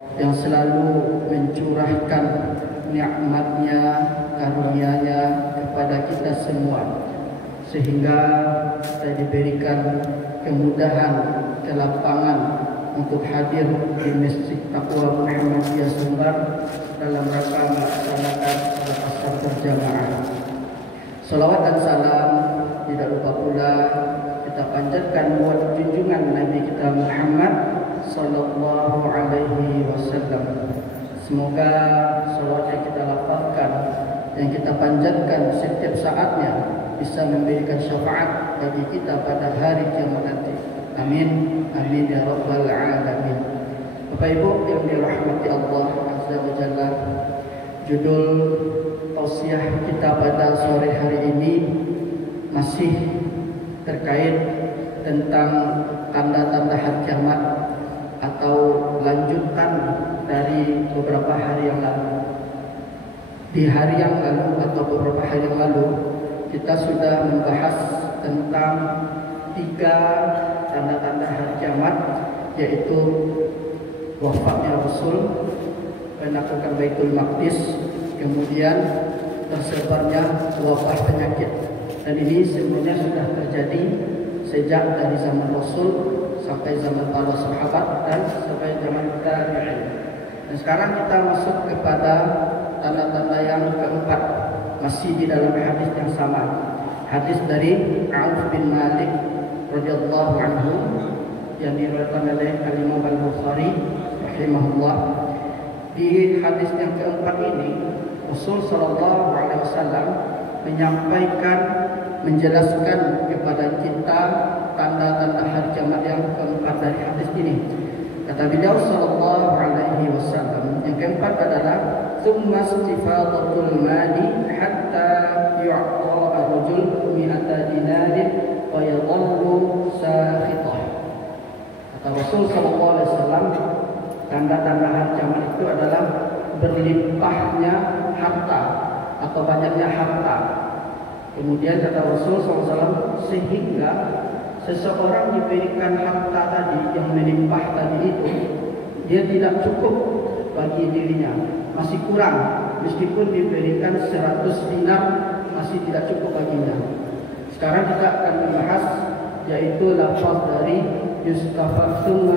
yang selalu mencurahkan nikmat-Nya, karunia-Nya kepada kita semua, sehingga kita diberikan kemudahan, kelapangan untuk hadir di Masjid Taqwa Muhammadiyah Sumbar dalam rangka melaksanakan salat asar berjamaah. Salawat dan salam tidak lupa pula kita panjatkan buat junjungan Nabi kita Muhammad sallallahu alaihi wasallam. Semoga salawat yang kita lafazkan, yang kita panjatkan setiap saatnya bisa memberikan syafaat bagi kita pada hari kiamat nanti. Amin, amin ya rabbal alamin. Bapak Ibu yang dirahmati Allah Azza wa Jalla, judul tausiah kita pada sore hari ini masih terkait tentang tanda-tanda hari kiamat atau lanjutan dari beberapa hari yang lalu. Di hari yang lalu atau beberapa hari yang lalu kita sudah membahas tentang 3 tanda-tanda hari kiamat, yaitu wafatnya Rasul, penaklukan Baitul Maqdis, kemudian tersebarnya wabah penyakit. Dan ini sebenarnya sudah terjadi sejak dari zaman Rasul sampai zaman para sahabat dan sampai zaman tabi'in. Dan sekarang kita masuk kepada tanda-tanda yang keempat, masih di dalam hadis yang sama. Hadis dari Auf bin Malik radhiyallahu anhu yang diriwayatkan oleh Imam Al-Bukhari rahimahullah. Di hadis yang keempat ini Rasul sallallahu alaihi wasallam menyampaikan, menjelaskan kepada kita tanda-tanda hari kiamat yang keempat dari hadis ini. Kata beliau sallallahu alaihi wasallam, yang keempat adalah tsumma istifadatul mali hatta yu'ta ar-rajul mi'ata dinarin wa yadhallu sakhitah. Kata Rasul sallallahu alaihi wasallam, tanda-tanda hari kiamat itu adalah berlimpahnya harta atau banyaknya harta. Kemudian kata Rasul SAW, sehingga seseorang diberikan harta tadi yang melimpah tadi itu, dia tidak cukup bagi dirinya, masih kurang. Meskipun diberikan 100 dinar, masih tidak cukup baginya. Sekarang kita akan membahas, yaitu lafaz dari yustafaqtum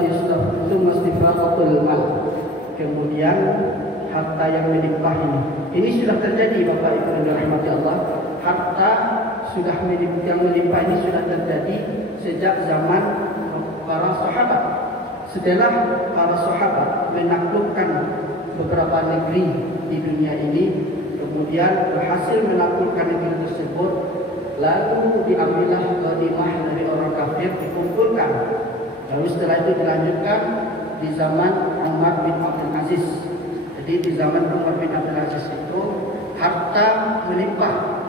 istifaqatul mal. Kemudian harta yang melimpah ini sudah terjadi, Bapak Ibu yang dirahmati Allah. Harta yang melimpah ini sudah terjadi sejak zaman para sahabat. Setelah para sahabat menaklukkan beberapa negeri di dunia ini, kemudian berhasil menaklukkan negeri tersebut, lalu diambillah ghanimah dari orang kafir, dikumpulkan. Lalu setelah itu dilanjutkan di zaman Umar bin Abdul Aziz. Jadi di zaman Umar bin Abdul Aziz itu harta melimpah,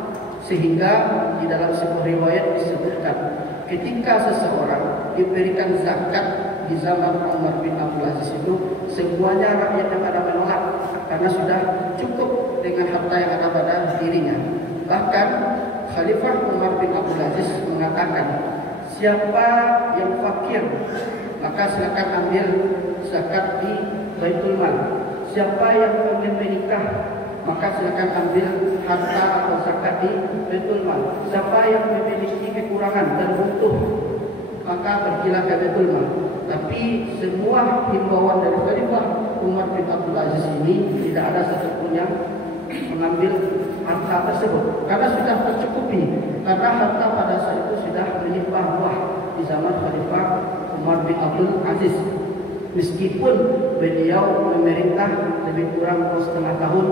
sehingga di dalam sebuah riwayat disebutkan ketika seseorang diberikan zakat di zaman Umar bin Abdul Aziz itu, semuanya rakyat yang ada menolak karena sudah cukup dengan harta yang ada pada dirinya. Bahkan Khalifah Umar bin Abdul Aziz mengatakan, siapa yang fakir maka silakan ambil zakat di Baitul Mal. Siapa yang ingin menikah maka silakan ambil harta atau zakat di Baitul Mal. Siapa yang memiliki kekurangan dan butuh maka pergilah ke Baitul Mal. Tapi semua himbauan dari Khalifah Umar bin Abdul Aziz ini tidak ada satupun yang mengambil harta tersebut karena sudah tercukupi, karena harta pada saat itu sudah melimpah ruah di zaman Khalifah Umar bin Abdul Aziz. Meskipun beliau memerintah lebih kurang 2,5 tahun,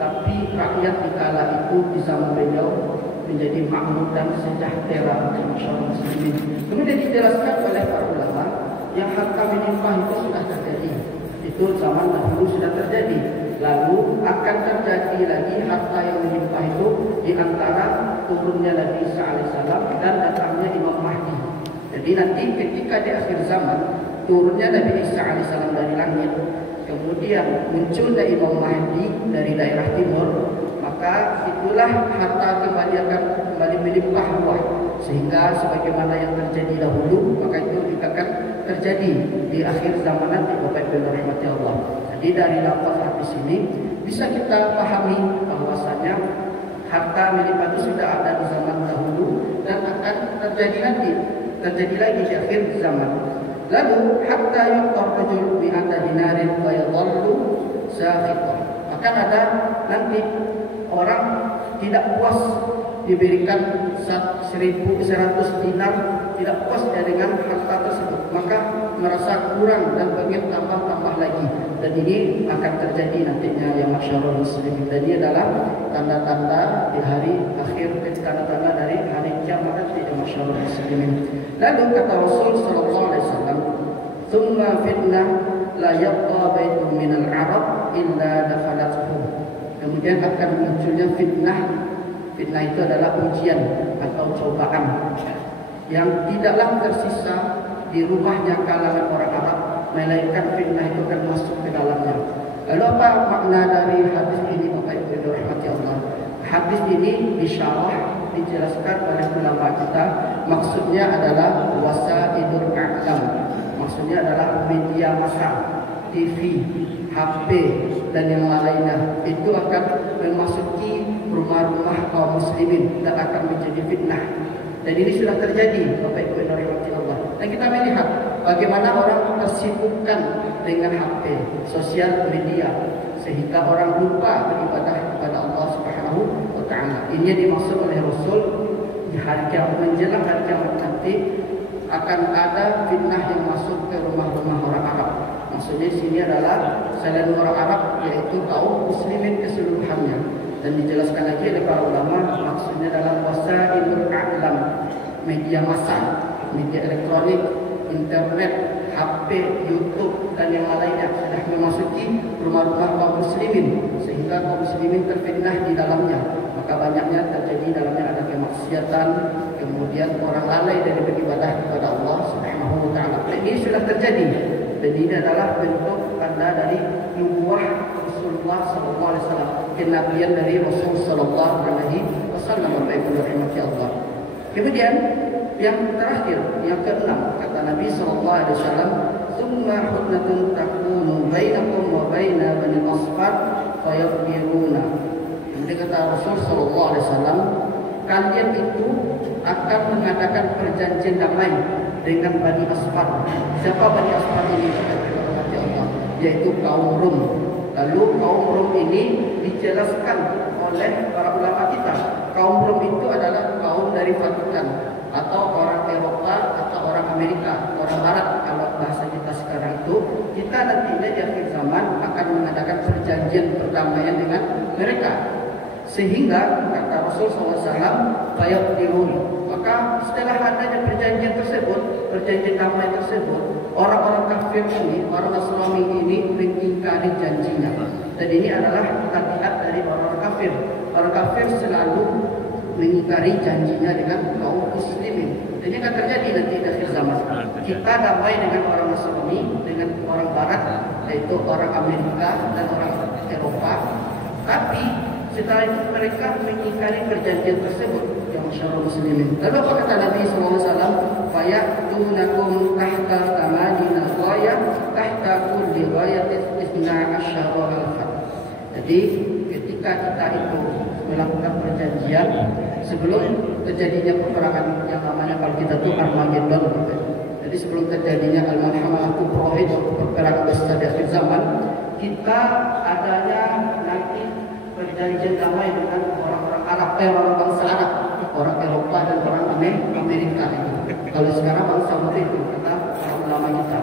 tapi rakyat di kala itu di zaman beliau menjadi makmur dan sejahtera masyarakat muslimin. Kemudian dijelaskan oleh para ulama yang harta melimpah itu sudah terjadi. Itu zaman dahulu sudah terjadi. Lalu akan terjadi lagi harta yang melimpah itu di antara turunnya Nabi Isa alaihissalam dan datangnya Imam Mahdi. Jadi nanti ketika di akhir zaman turunnya Nabi Isa alaihissalam dari langit, kemudian munculnya Imam Mahdi dari daerah timur, maka itulah harta kembali akan kembali melimpah ruah, sehingga sebagaimana yang terjadi dahulu maka itu juga akan terjadi di akhir zaman nanti, Bapak Ibu yang dirahmati Allah. Jadi dari lafaz hadis ini bisa kita pahami bahwasanya harta milipat itu sudah ada di zaman dahulu dan akan terjadi lagi di akhir zaman. Lalu hatta yuqtar rajul mi'ata dinarin wa yadhallu sakhitan. Akan ada nanti orang tidak puas diberikan 1.100 dinar, tidak puas dengan harta tersebut, maka merasa kurang dan pengen tambah lagi. Dan ini akan terjadi nantinya yang masyarul muslimin. Dan ini adalah tanda-tanda di hari akhir, tanda-tanda dari hari kiamat nanti yang masyarul muslimin. Lalu kata Rasul sallallahu alaihi wasallam, "Tsumma fitnah la yabqa baitun minal Arab illa dakhalathu." Kemudian akan munculnya fitnah. Fitnah itu adalah ujian atau cobaan yang tidaklah tersisa di rumahnya kalangan orang Arab, melainkan fitnah itu akan masuk ke dalamnya. Lalu apa makna dari hadis ini, Bapak Ibu yang dirahmati Allah? Hadis ini disyarah, dijelaskan oleh ulama kita. Maksudnya adalah wasaidul a'lam. Maksudnya adalah media massa, TV, HP dan yang lainnya. Itu akan memasuki rumah-rumah kaum muslimin dan akan menjadi fitnah. Dan ini sudah terjadi, Bapak Ibu yang dirahmati Allah. Dan kita melihat bagaimana orang tersibukkan dengan HP, sosial media, sehingga orang lupa beribadah kepada Allah Subhanahu wa taala. Ini yang dimaksud oleh Rasul di hari kiamat, menjelang hari kiamat nanti akan ada fitnah yang masuk ke rumah-rumah orang Arab. Maksudnya sini adalah selain orang Arab, yaitu kaum muslimin keseluruhannya. Dan dijelaskan lagi oleh para ulama, maksudnya dalam wasailul a'lam, media massa, media elektronik, internet, HP, YouTube dan yang lainnya sudah memasuki rumah-rumah kaum muslimin, sehingga kaum muslimin terfitnah di dalamnya. Maka banyaknya terjadi dalamnya ada kemaksiatan, kemudian orang lalai dari beribadah kepada Allah Subhanahu wa taala. Ini sudah terjadi. Dan ini adalah bentuk tanda dari nubuwah Rasulullah sallallahu alaihi wasallam, kenabian dari Rasul sallallahu alaihi wasallam. Bapak Ibu rahimati Allah. Kemudian yang terakhir, yang keenam, kata Nabi sallallahu alaihi wasallam, "Tsumma hudnatun takunu bainakum wa baina bani Asfar fayabiruna." Kemudian kata Rasul sallallahu alaihi wasallam, kalian itu akan mengadakan perjanjian damai dengan Bani Asfar. Siapa Bani Asfar ini? Yaitu kaum Rum. Lalu kaum Rum ini dijelaskan oleh para ulama kita. Kaum Rum itu adalah kaum dari Vatikan, atau orang Eropa, atau orang Amerika, orang Barat kalau bahasa kita sekarang itu. Kita nantinya di akhir zaman akan mengadakan perjanjian perdamaian dengan mereka. Sehingga kata Rasul SAW, fayaqdirun. Maka setelah adanya perjanjian tersebut, perjanjian damai tersebut, orang-orang kafir ini, orang Nasrani ini mengingkari janjinya. Dan ini adalah tabiat dari orang kafir. Orang kafir selalu mengingkari janjinya dengan kaum muslimin. Dan ini akan terjadi nanti di akhir zaman. Kita damai dengan orang Nasrani, dengan orang Barat, yaitu orang Amerika dan orang Eropa. Tapi setelah itu mereka mengingkari perjanjian tersebut yang masyarakat muslimin. Lalu apa kata Nabi SAW? Fayatunakum tahta tamanina ghayah tahta kulli ghayatin isna asyara al-fat. Jadi ketika kita itu melakukan perjanjian sebelum terjadinya peperangan yang namanya kalau kita tuh Armageddon. Jadi sebelum terjadinya Al-Malhamah Kubra itu peperangan besar di akhir zaman, kita adanya nanti perjanjian damai dengan orang-orang Arab, orang bangsa Arab, orang Eropa dan orang Amerika. Kalau sekarang bangsa Buddha itu kata para ulama kita.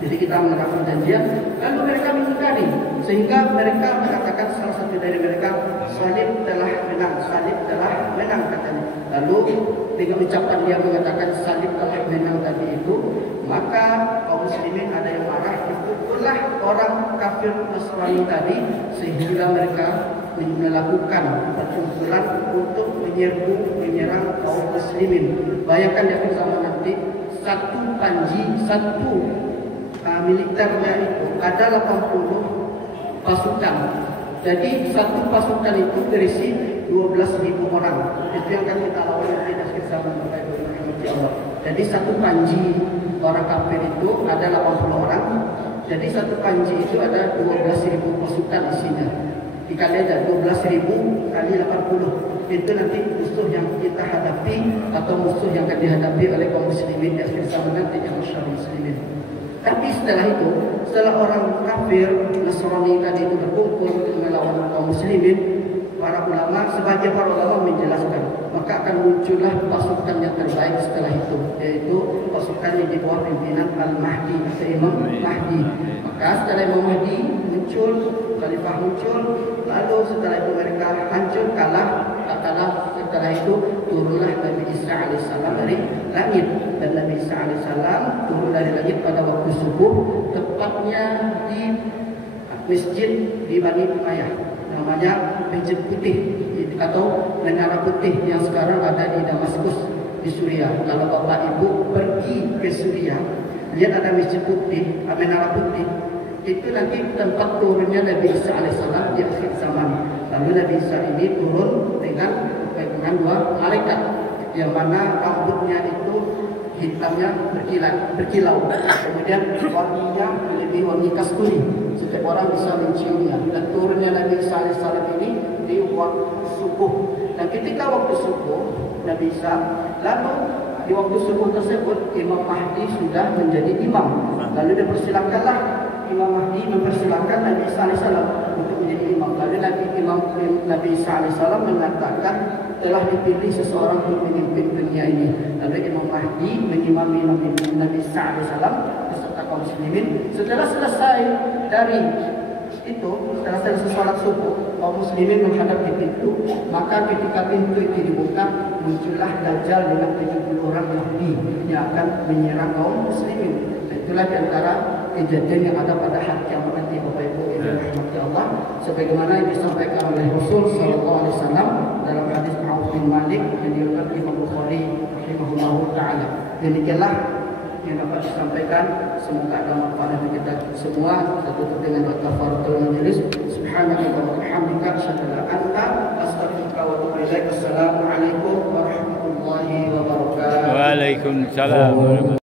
Jadi kita mengadakan perjanjian, lalu mereka mengingkari, sehingga mereka mengatakan salah satu dari mereka, salib telah menang katanya. Lalu dengan ucapan dia mengatakan salib telah menang tadi itu, maka kaum muslimin ada yang marah, itulah orang kafir Nasrani tadi, sehingga mereka melakukan perkumpulan untuk menyerang kaum muslimin. Bayangkan di akhir zaman nanti satu panji, satu militernya itu ada 80 pasukan. Jadi satu pasukan itu berisi 12.000 orang. Itu yang akan kita lawan nanti di akhir zaman. Jadi satu panji orang kafir itu ada 80 orang. Jadi satu panji itu ada 12.000 pasukan isinya. Dikali ada 12.000 kali 80. Itu nanti musuh yang kita hadapi atau musuh yang akan dihadapi oleh kaum muslimin di akhir zaman nanti, yang masyarakat muslimin. Tapi setelah itu, setelah orang kafir Nasrani tadi itu berkumpul melawan kaum muslimin, para ulama, sebagian para ulama menjelaskan, maka akan muncullah pasukan yang terbaik setelah itu, yaitu pasukan yang di bawah pimpinan Al-Mahdi atau Imam Mahdi. Maka setelah Imam Mahdi muncul, Khalifah muncul, lalu setelah itu mereka hancur, kalah. Setelah itu turunlah Nabi Isa alaihissalam dari langit, dan Nabi Isa alaihissalam turun dari langit pada waktu subuh, tepatnya di masjid di Bani Umayyah, namanya Masjid Putih atau Menara Putih yang sekarang ada di Damaskus di Suriah. Kalau Bapak Ibu pergi ke Suriah, lihat ada Masjid Putih, Menara Putih, itu nanti tempat turunnya Nabi Isa alaihissalam di akhir zaman. Lalu Nabi Isa ini turun dengan dua malaikat, yang mana rambutnya itu hitamnya berkilau, kemudian warnanya lebih warni kasturi, setiap orang bisa menciumnya. Dan turunnya Nabi Isa alaihissalam ini di waktu subuh. Dan ketika waktu subuh Nabi Isa, lalu di waktu subuh tersebut Imam Mahdi sudah menjadi imam. Lalu dipersilakanlah Imam Mahdi mempersilakan Nabi Isa alaihissalam untuk menjadi imam. Lalu Nabi Isa alaihissalam mengatakan telah dipilih seseorang untuk memimpin dunia ini. Lalu Imam Mahdi mengimami Nabi Isa alaihissalam beserta kaum muslimin. Setelah selesai dari itu, setelah selesai sholat subuh, kaum muslimin menghadap di pintu. Maka ketika pintu itu dibuka, muncullah Dajjal dengan 70 orang Yahudi yang akan menyerang kaum muslimin. Itulah diantara kejadian yang ada pada hari kiamat nanti, Bapak Ibu yang dirahmati Allah, sebagaimana yang disampaikan oleh Rasul sallallahu alaihi wasallam dalam hadis Auf bin Malik yang diriwayatkan Imam Bukhari rahimahullahu taala. Demikianlah yang dapat disampaikan, semoga ada manfaat bagi kita semua. Kita tutup dengan doa kafaratul majelis. Subhanaka wa bihamdika asyhadu an la ilaha illa anta astaghfiruka wa atubu ilaik. Assalamualaikum warahmatullahi wabarakatuh. Waalaikumsalam.